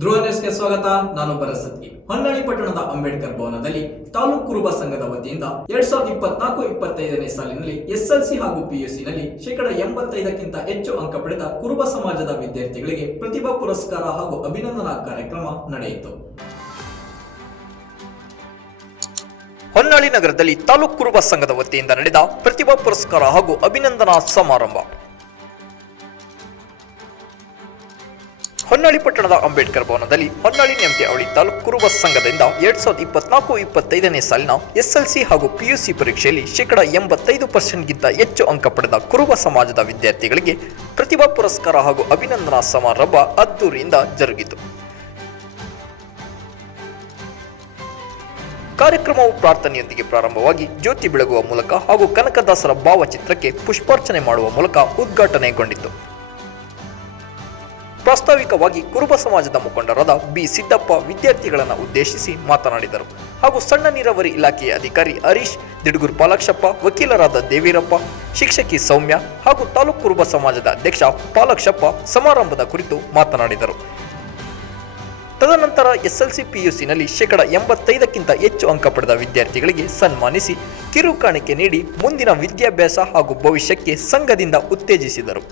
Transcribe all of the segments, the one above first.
ಧ್ರುವ ನ್ಯೂಸ್ಗೆ ಸ್ವಾಗತ. ನಾನು ಭರಸತ್ಗಿ ಹೊನ್ನಾಳಿ ಪಟ್ಟಣದ ಅಂಬೇಡ್ಕರ್ ಭವನದಲ್ಲಿ ತಾಲೂಕು ಕುರುಬ ಸಂಘದ ವತಿಯಿಂದ ಎರಡ್ ಸಾವಿರದ ಇಪ್ಪತ್ನಾಲ್ಕು ಇಪ್ಪತ್ತೈದನೇ ಸಾಲಿನಲ್ಲಿ ಎಸ್ಎಲ್ಸಿ ಹಾಗೂ ಪಿಯುಸಿನಲ್ಲಿ ಶೇಕಡ ಎಂಬತ್ತೈದಕ್ಕಿಂತ ಹೆಚ್ಚು ಅಂಕ ಪಡೆದ ಕುರುಬ ಸಮಾಜದ ವಿದ್ಯಾರ್ಥಿಗಳಿಗೆ ಪ್ರತಿಭಾ ಪುರಸ್ಕಾರ ಹಾಗೂ ಅಭಿನಂದನಾ ಕಾರ್ಯಕ್ರಮ ನಡೆಯಿತು. ಹೊನ್ನಾಳಿ ನಗರದಲ್ಲಿ ತಾಲೂಕು ಕುರುಬ ಸಂಘದ ವತಿಯಿಂದ ನಡೆದ ಪ್ರತಿಭಾ ಪುರಸ್ಕಾರ ಹಾಗೂ ಅಭಿನಂದನಾ ಸಮಾರಂಭ. ಹೊನ್ನಾಳಿ ಪಟ್ಟಣದ ಅಂಬೇಡ್ಕರ್ ಭವನದಲ್ಲಿ ಹೊನ್ನಾಳಿ ನೇಮತಿ ಅವಳಿ ತಾಲೂಕು ಕುರುಬ ಸಂಘದಿಂದ ಎರಡ್ ಸಾವಿರದ ಇಪ್ಪತ್ನಾಲ್ಕು ಇಪ್ಪತ್ತೈದನೇ ಸಾಲಿನ ಎಸ್ಎಲ್ಸಿ ಹಾಗೂ ಪಿಯುಸಿ ಪರೀಕ್ಷೆಯಲ್ಲಿ ಶೇಕಡಾ ಎಂಬತ್ತೈದು ಪರ್ಸೆಂಟ್ಗಿಂತ ಹೆಚ್ಚು ಅಂಕ ಪಡೆದ ಕುರುಬ ಸಮಾಜದ ವಿದ್ಯಾರ್ಥಿಗಳಿಗೆ ಪ್ರತಿಭಾ ಪುರಸ್ಕಾರ ಹಾಗೂ ಅಭಿನಂದನಾ ಸಮಾರಂಭ ಅದ್ದೂರಿಯಿಂದ ಜರುಗಿತು. ಕಾರ್ಯಕ್ರಮವು ಪ್ರಾರ್ಥನೆಯೊಂದಿಗೆ ಪ್ರಾರಂಭವಾಗಿ ಜ್ಯೋತಿ ಬೆಳಗುವ ಮೂಲಕ ಹಾಗೂ ಕನಕದಾಸರ ಭಾವಚಿತ್ರಕ್ಕೆ ಪುಷ್ಪಾರ್ಚನೆ ಮಾಡುವ ಮೂಲಕ ಉದ್ಘಾಟನೆಗೊಂಡಿತು. ಪ್ರಾಸ್ತಾವಿಕವಾಗಿ ಕುರುಬ ಸಮಾಜದ ಮುಖಂಡರಾದ ಬಿ ಸಿದ್ದಪ್ಪ ವಿದ್ಯಾರ್ಥಿಗಳನ್ನು ಉದ್ದೇಶಿಸಿ ಮಾತನಾಡಿದರು. ಹಾಗೂ ಸಣ್ಣ ನೀರಾವರಿ ಇಲಾಖೆಯ ಅಧಿಕಾರಿ ಹರೀಶ್, ದಿಡ್ಗುರ್ ಪಾಲಾಕ್ಷಪ್ಪ, ವಕೀಲರಾದ ದೇವೀರಪ್ಪ, ಶಿಕ್ಷಕಿ ಸೌಮ್ಯ ಹಾಗೂ ತಾಲೂಕು ಕುರುಬ ಸಮಾಜದ ಅಧ್ಯಕ್ಷ ಪಾಲಾಕ್ಷಪ್ಪ ಸಮಾರಂಭದ ಕುರಿತು ಮಾತನಾಡಿದರು. ತದನಂತರ ಎಸ್ಎಲ್ಸಿ ಪಿಯುಸಿನಲ್ಲಿ ಶೇಕಡ ಎಂಬತ್ತೈದಕ್ಕಿಂತ ಹೆಚ್ಚು ಅಂಕ ಪಡೆದ ವಿದ್ಯಾರ್ಥಿಗಳಿಗೆ ಸನ್ಮಾನಿಸಿ ಕಿರುಕಾಣಿಕೆ ನೀಡಿ ಮುಂದಿನ ವಿದ್ಯಾಭ್ಯಾಸ ಹಾಗೂ ಭವಿಷ್ಯಕ್ಕೆ ಸಂಘದಿಂದ ಉತ್ತೇಜಿಸಿದರು.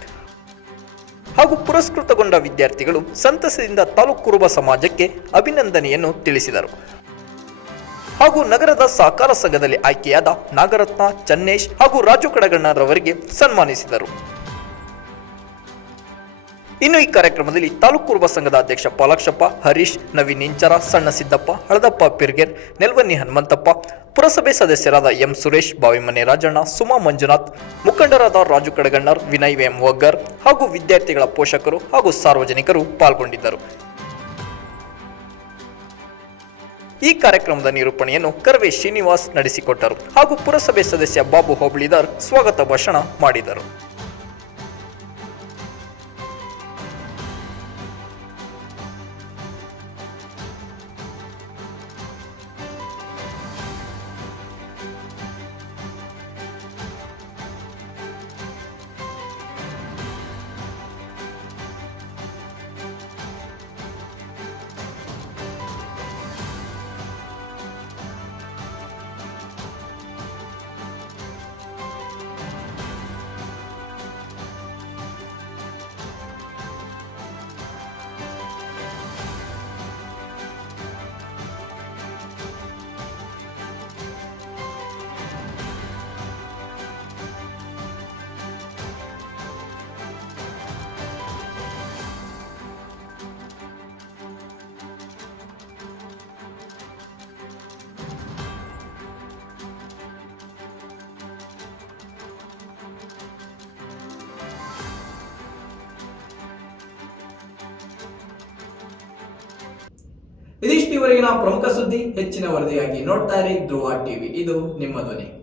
ಹಾಗೂ ಪುರಸ್ಕೃತಗೊಂಡ ವಿದ್ಯಾರ್ಥಿಗಳು ಸಂತಸದಿಂದ ತಾಲೂಕು ಸಮಾಜಕ್ಕೆ ಅಭಿನಂದನೆಯನ್ನು ತಿಳಿಸಿದರು. ಹಾಗೂ ನಗರದ ಸಹಕಾರ ಸಂಘದಲ್ಲಿ ಆಯ್ಕೆಯಾದ ನಾಗರತ್ನ, ಚನ್ನೇಶ್ ಹಾಗೂ ರಾಜು ಕಡಗಣ್ಣರವರಿಗೆ ಸನ್ಮಾನಿಸಿದರು. ಇನ್ನು ಈ ಕಾರ್ಯಕ್ರಮದಲ್ಲಿ ತಾಲೂಕು ಕುರುಬ ಸಂಘದ ಅಧ್ಯಕ್ಷ ಪಾಲಾಕ್ಷಪ್ಪ, ಹರೀಶ್, ನವೀನ್ ಇಂಚರ, ಸಣ್ಣ ಸಿದ್ದಪ್ಪ, ಹಳದಪ್ಪ ಪಿರ್ಗೇರ್ ನೆಲ್ವನ್ನಿ ಹನುಮಂತಪ್ಪ, ಪುರಸಭೆ ಸದಸ್ಯರಾದ ಎಂ ಸುರೇಶ್, ಬಾವಿಮನೆ ರಾಜಣ್ಣ, ಸುಮಾ ಮಂಜುನಾಥ್, ಮುಖಂಡರಾದ ರಾಜು ಕಡಗಣ್ಣರ್, ವಿನಯ್ ಎಂ ವಗ್ಗರ್ ಹಾಗೂ ವಿದ್ಯಾರ್ಥಿಗಳ ಪೋಷಕರು ಹಾಗೂ ಸಾರ್ವಜನಿಕರು ಪಾಲ್ಗೊಂಡಿದ್ದರು. ಈ ಕಾರ್ಯಕ್ರಮದ ನಿರೂಪಣೆಯನ್ನು ಕರ್ವೆ ಶ್ರೀನಿವಾಸ್ ನಡೆಸಿಕೊಟ್ಟರು ಹಾಗೂ ಪುರಸಭೆ ಸದಸ್ಯ ಬಾಬು ಹೋಬಳಿದಾರ್ ಸ್ವಾಗತ ಭಾಷಣ ಮಾಡಿದರು. ಇದಿಷ್ಟು ಇವರೆಗಿನ ಪ್ರಮುಖ ಸುದ್ದಿ ಹೆಚ್ಚಿನ ವರದಿಯಾಗಿ ನೋಡ್ತಾ ಇರಿ ಧ್ರುವ ಟಿವಿ. ಇದು ನಿಮ್ಮ ಧ್ವನಿ.